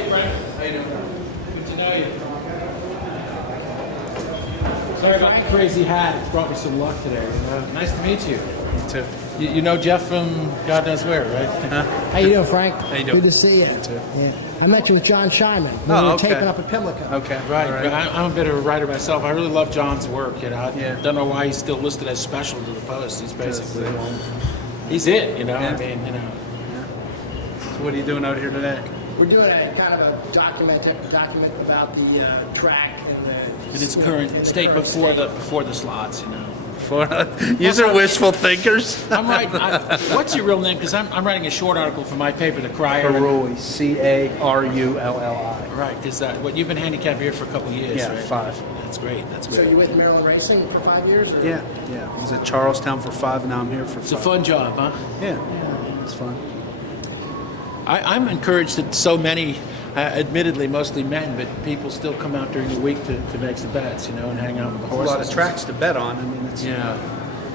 Hey, Frank. How you doing? Good to know you. Sorry about the crazy hat. It's brought me some luck today. Nice to meet you. You too. You know Jeff from God knows where, right? How you doing, Frank? How you doing? Good to see you. too. Yeah. I met you with John Scheinman when Oh, we were okay. taping up at Pimlico. Okay. Right. All But I'm a bit of a writer myself. I really love John's work. You know, I Yeah. don't know why he's still listed as special to the Post. He's basically That's the one. he's it. You know, Yeah. I mean, you know. So what are you doing out here today? We're doing a kind of a document about the track and the In its you know, current in the state current before state. before the slots. You know. These are wishful thinkers. I'm writing. What's your real name? Because I'm writing a short article for my paper, The Crier. Carulli, Carulli. Right. Is that what you've been handicapped here for a couple of years? Yeah, right? 5. That's great. That's So great. you with Maryland Racing for 5 years? Or? Yeah. I was at Charlestown for 5, and now I'm here for 5. It's a fun job, huh? Yeah, it's fun. I'm encouraged that so many, admittedly mostly men, but people still come out during the week to make some bets, you know, and hang out with the A horses. lot of tracks to bet on. I mean, it's Yeah.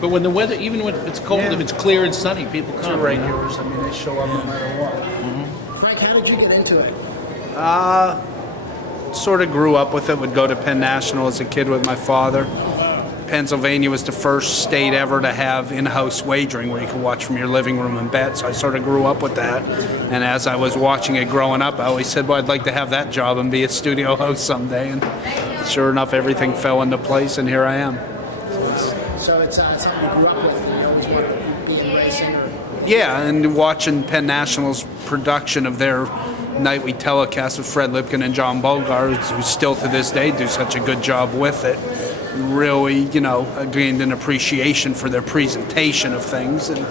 But when the weather, even when it's cold, Yeah. if it's clear and sunny, people it's come. your you know? regulars. I mean, they show up no matter what. Frank, how did you get into it? Sort of grew up with it. Would go to Penn National as a kid with my father. Pennsylvania was the first state ever to have in-house wagering where you could watch from your living room and bet. So I sort of grew up with that. And as I was watching it growing up, I always said, well, I'd like to have that job and be a studio host someday. And sure enough, everything fell into place, and here I am. So it's something you grew up with. You always wanted to be in racing, or Yeah, and watching Penn National's production of their nightly telecast with Fred Lipkin and John Bogart, who still to this day do such a good job with it, really, gained an appreciation for their presentation of things, and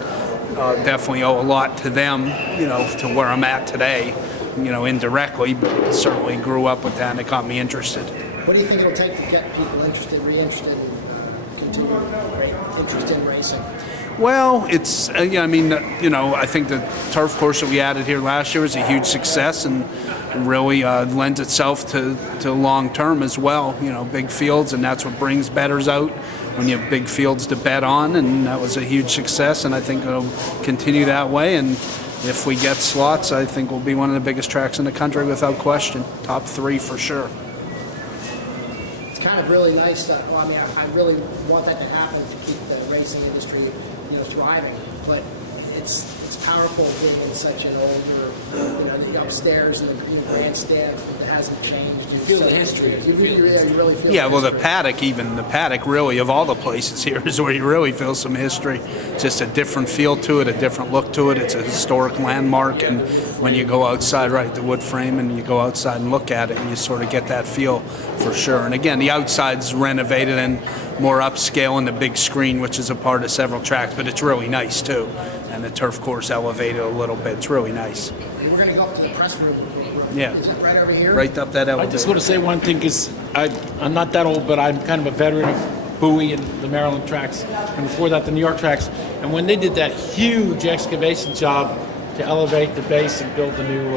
definitely owe a lot to them, to where I'm at today, indirectly, but certainly grew up with that, and it got me interested. what do you think it'll take to get people reinterested in continuing interest in racing? Well, it's, I think the turf course that we added here last year was a huge success and really lends itself to long term as well. Big fields, and that's what brings bettors out when you have big fields to bet on, and that was a huge success, and I think it'll continue that way. And if we get slots, I think we'll be one of the biggest tracks in the country without question. Top 3 for sure. It's kind of really nice I really want that to happen to keep the racing industry, thriving. But it's powerful being in such an older, the upstairs and the grandstand that hasn't changed. You feel the history. You really feel. Yeah, well, the history. paddock, really, of all the places here, is where you really feel some history. Just a different feel to it, a different look to it. It's a historic landmark, and when you go outside, right, the wood frame, and you go outside and look at it, and you sort of get that feel for sure. And again, the outside's renovated and more upscale, and the big screen, which is a part of several tracks, but it's really nice too. And the turf course elevated a little bit. It's really nice. We're going to go up to the press room. Yeah. Is it right over here? Right up that I elevator. just want to say one thing, because I'm not that old, but I'm kind of a veteran of Bowie and the Maryland tracks, and before that the New York tracks. And when they did that huge excavation job to elevate the base and build the new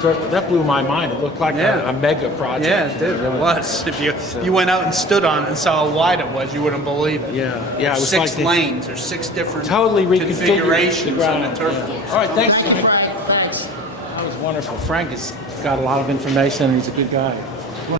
turf, that blew my mind. It looked like a mega project. Yeah, it did. It was. If you went out and stood on it and saw how wide it was, you wouldn't believe it. Yeah. It was 6 like lanes or 6 different totally reconfigured configurations the ground. on the turf Yeah. course. All right, thanks. Thank you, Frank. Thanks. That was wonderful. Frank has got a lot of information, and he's a good guy.